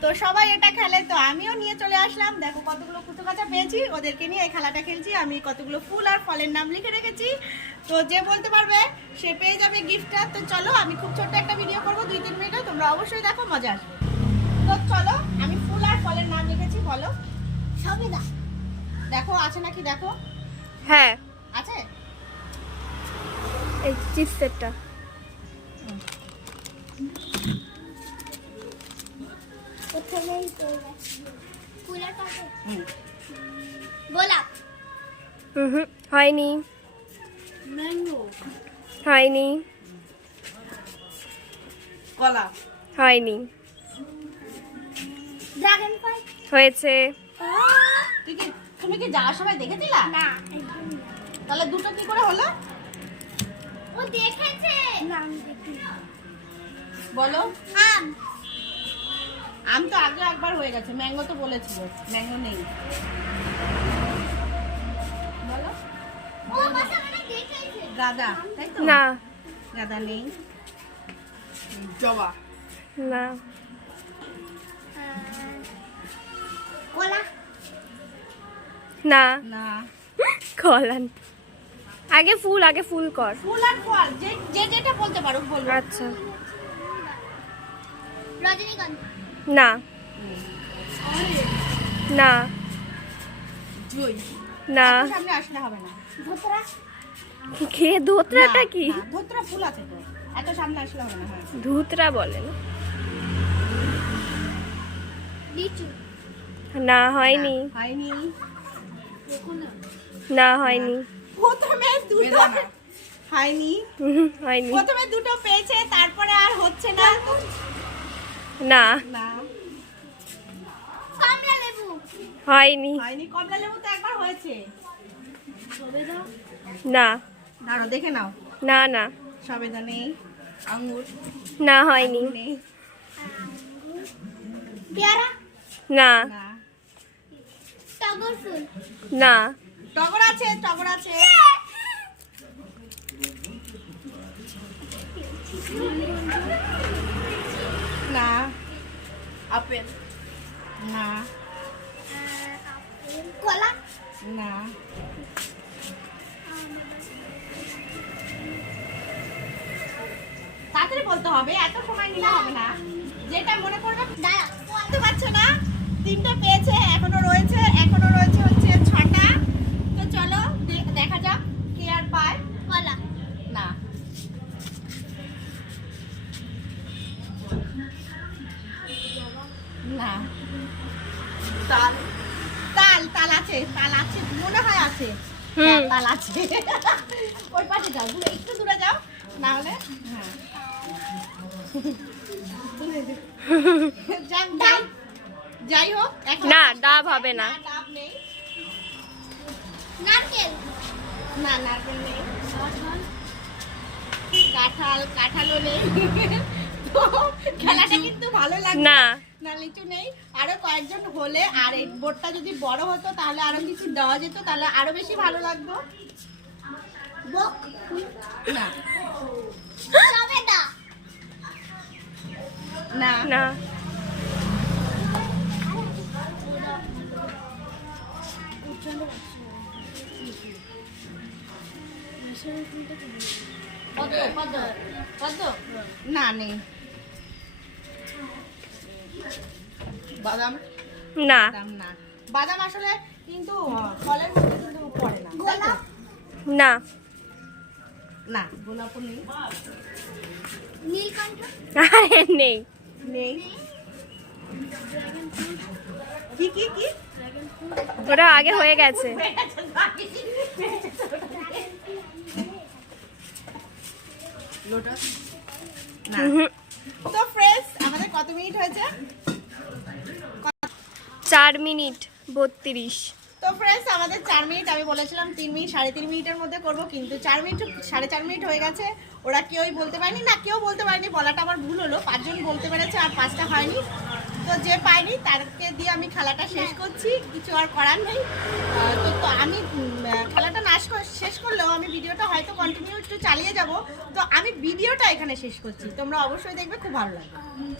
তো সবাই এটা খেলে, তো আমিও নিয়ে চলে আসলাম। দেখো কতগুলো কুতো কাঁচা পেয়েছি, ওদেরকে নিয়ে এই খেলাটা খেলছি। আমি কতগুলো ফুল আর ফলের নাম লিখে রেখেছি, তো যে বলতে পারবে সে পেয়ে যাবে গিফটটা। তো চলো, আমি খুব ছোট্ট একটা ভিডিও করবো 2-3 মিনিটে, তোমরা অবশ্যই দেখো, মজা আসবে। তো চলো, আমি ফুল আর ফলের নাম লিখেছি, বলো। সবিতা, দেখো আছে নাকি দেখো। হ্যাঁ আছে, এই চিপসেরটা। গোলাপ, হয়নি ম্যাঙ্গো, হয়নি কলা, হয়নি ড্রাগন ফল, হয়েছে। তুমি কি যাওয়ার সময় দেখেছিলা? না। তাহলে দুটো কি করে হলো? ও দেখেছে। না আমি দেখিনি। বলো। আম, আম তো আগে একবার হয়ে গেছে। ম্যাঙ্গো তো বলেছিল, ম্যাঙ্গো নেই। বলো। ও বাসা মানে দেখেছে। গাঁদা, তাই তো? না গাঁদা নেই। জবা, না কলা, না না। কলান। আগে ফুল কর। ফুল আর ফল, যে যেটা বলতে পারো বলো। আচ্ছা রজনীগন্ধা, না না জুই, না। সামনে আসলে হবে না। ধোতরা, কে ধোতরাটা না, কি? না, ধোতরা ফুল আছে তো, এত সামনে আসলে হবে না। হ্যাঁ, ধুতরা বলে না। লিচু, না হয়নি হয়নি। না হয়নি প্রথমে দুটো হয়নি, হয়নি প্রথমে দুটো পেয়েছে, তারপরে আর হচ্ছে না। না না, কমলা লেবু, হয়নি হয়নি। কমলা লেবু তো একবার হয়েছে। না দাঁড়াও দেখে নাও। না না সবেদা নেই। আঙ্গুর না হয়নি নেই। পেয়ারা, না না। টগর ফুল, না টগর আছে, টগর আছে। না। আপেল, না। কলা, না। তাড়াতাড়ি বলতে হবে, এত সময় নিলে হবে না। যেটা মনে করবে। বলতে পারছো না? তিনটে পেয়েছে, এখনো রয়েছে হচ্ছে 6টা। তো চলো দেখা যাক কে আর পায়। কলা, না। না। তাল, তাল, তাল আছে, তাল আছে মনে হয় আছে। হ্যাঁ, তাল আছে। ওই পাশে যাও, একটু দূরে যাও, না হলে। হ্যাঁ, যাই হোক, না ডাব হবে না। ডাব নেই। নারকেল, না, নারকেল নেই। কাঁঠাল, কাঁঠালও নেই। তো খেলাটা কিন্তু ভালো লাগছে না না। লিচু নেই। আরো কয়েকজন হলে আর এই বোর্ডটা যদি বড় হতো তাহলে আরো কিছু দেওয়া যেত, তাহলে আরো বেশি ভালো লাগতো। না। না, না না নেই। বাদাম, না বাদাম না। বাদাম আসলে কিন্তু ফলের মধ্যে কিন্তু পড়ে না। গোলাপ, না না, গোলাপও নেই। নীলকণ্ঠ, আরে নেই নেই। কি কি কি? ওটা আগে হয়ে গেছে। লোটাস, না। তো ফ্রেন্ডস, আমাদের কত মিনিট হয়েছে? 4 মিনিট 32। তো ফ্রেন্ডস, আমাদের 4 মিনিট, আমি বলেছিলাম 3 মিনিট 3.5 মিনিটের মধ্যে করব, কিন্তু 4 মিনিট 4.5 মিনিট হয়ে গেছে। ওরা কেউই বলতে পারেনি, না কেউ বলতে পারেনি, বলাটা আমার ভুল হলো। 5 জন বলতে পেরেছে আর 5টা হয়নি। তো যে পাইনি তারকে দিয়ে আমি খেলাটা শেষ করছি, কিছু আর করার নেই। তো আমি খেলাটা শেষ করলেও আমি ভিডিওটা হয়তো কন্টিনিউ একটু চালিয়ে যাব। তো আমি ভিডিওটা এখানে শেষ করছি, তোমরা অবশ্যই দেখবে, খুব ভালো লাগবে।